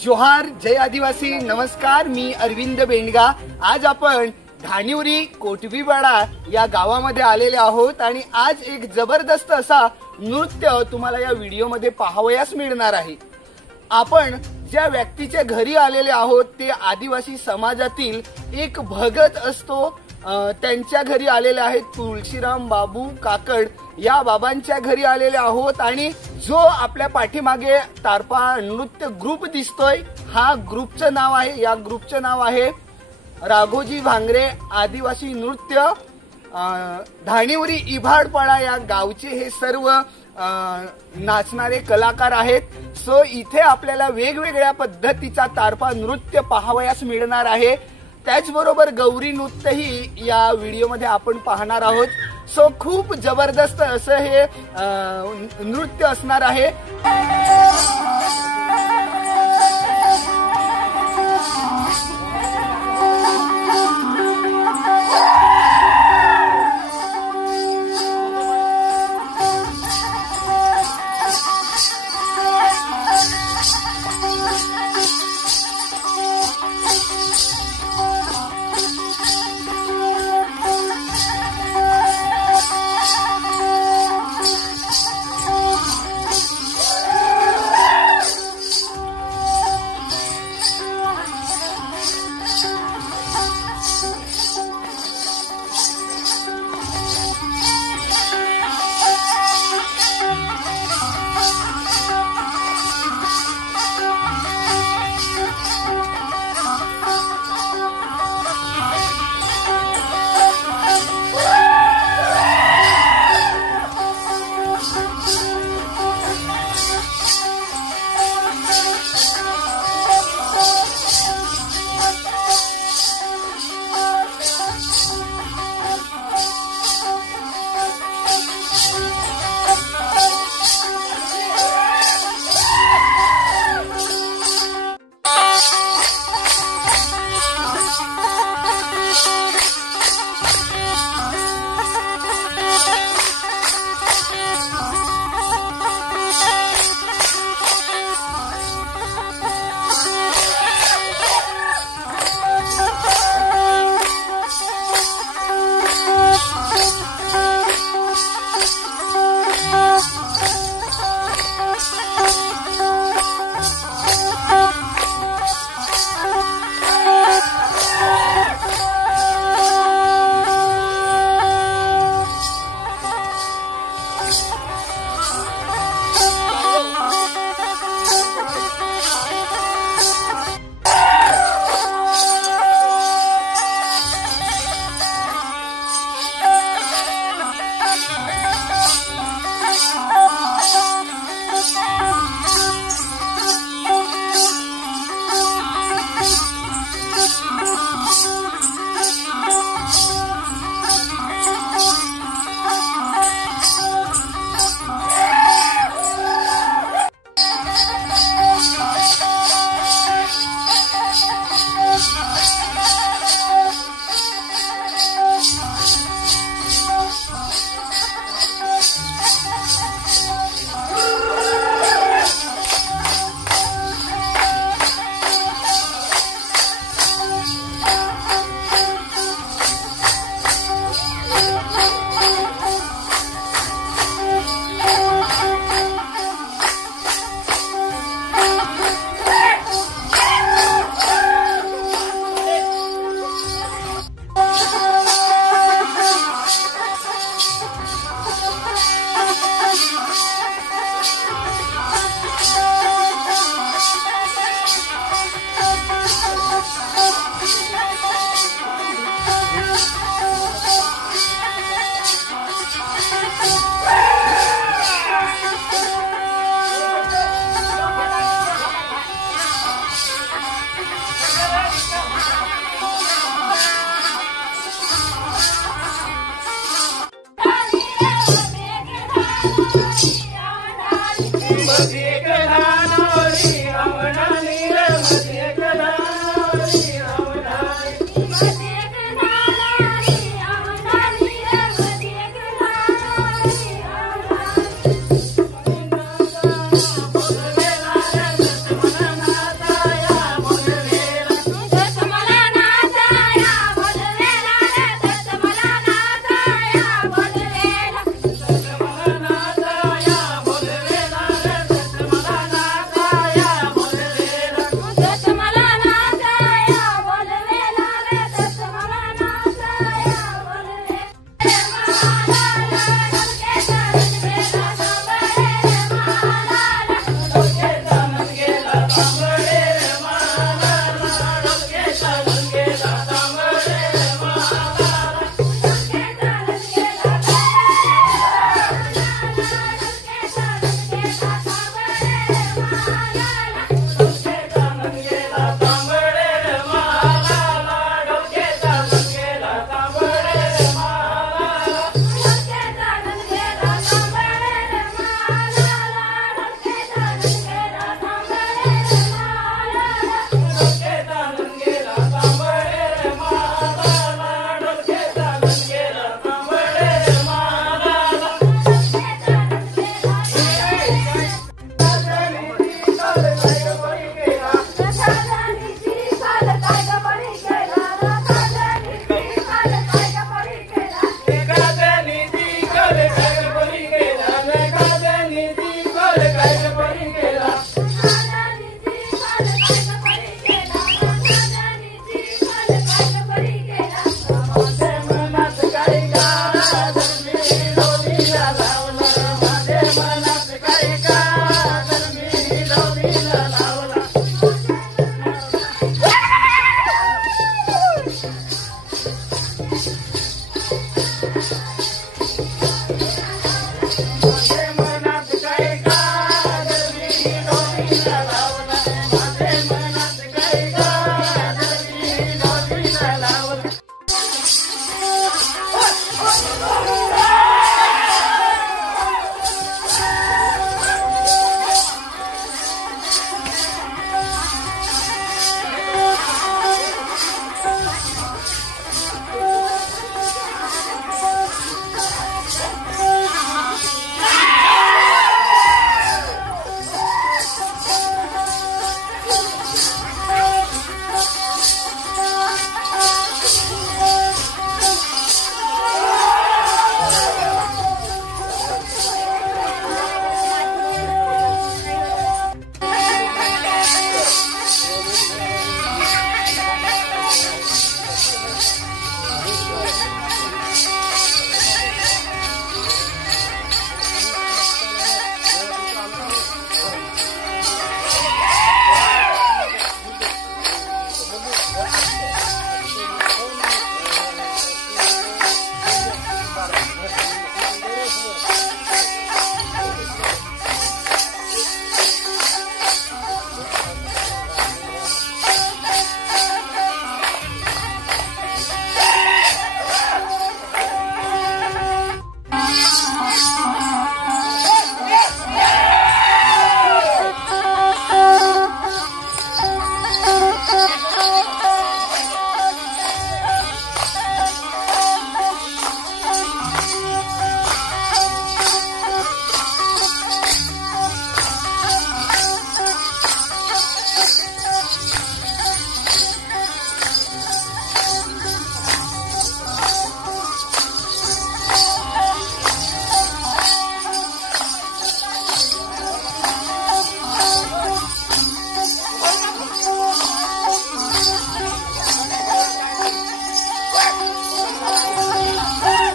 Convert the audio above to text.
जोहार, जय आदिवासी, नमस्कार. मी अरविंद बेंडगा. आज आपण धानिवरी कोटवीवाडा या गावामध्ये आलेले आहोत आणि आज एक जबरदस्त असा नृत्य तुम्हाला या व्हिडिओमध्ये पाहावयास मिळणार आहे. आपण ज्या व्यक्तीच्या घरी आलेले आहोत ते आदिवासी समाजातील एक भगत असतो. त्यांच्या घरी आलेले आहेत तुळशीराम बाबू काकड या बाबांच्या घरी आलेले आहोत आणि जो आपल्या पाठीमागे तारपा नृत्य ग्रुप दिसतोय हा ग्रुपचं नाव आहे, या ग्रुपचं नाव आहे राघोजी भांगरे आदिवासी नृत्य. धानिवरी इभाडपाडा या गावचे हे सर्व नाचणारे कलाकार आहेत. सो इथे आपल्याला वेगवेगळ्या पद्धतीचा तारपा नृत्य पाहावयास मिळणार आहे. त्याचबरोबर गौरी नृत्यही या व्हिडिओमध्ये आपण पाहणार आहोत. सो खूप जबरदस्त असं हे नृत्य असणार आहे.